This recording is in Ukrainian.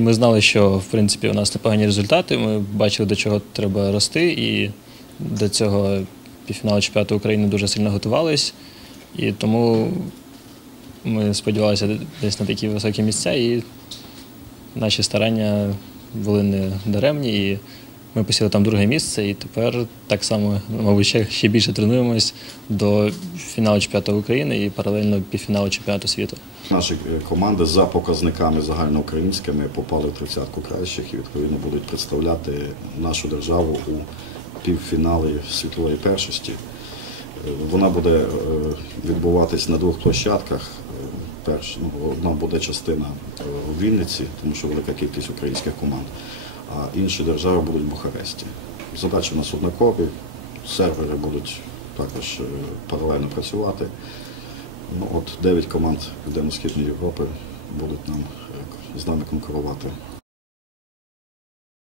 Ми знали, що в принципі у нас непогані результати. Ми бачили, до чого треба рости, і до цього півфіналу чемпіонату України дуже сильно готувались. І тому ми сподівалися десь на такі високі місця, і наші старання були не даремні. І ми посіли там друге місце, і тепер так само, мабуть, ще, ще більше тренуємось до фіналу чемпіонату України і паралельно півфіналу чемпіонату світу. Наші е, команди за показниками загальноукраїнськими попали в тридцятку кращих і відповідно будуть представляти нашу державу у півфіналі світової першості. Е, Вона буде е, відбуватись на двох площадках. Перш, ну, одна буде частина у Вінниці, тому що велика кількість українських команд, а інші держави будуть в Бухаресті. Задачі у нас однакові, сервери будуть також е, паралельно працювати. Ну, от Дев'ять команд Південно-Східної Європи будуть нам е, з нами конкурувати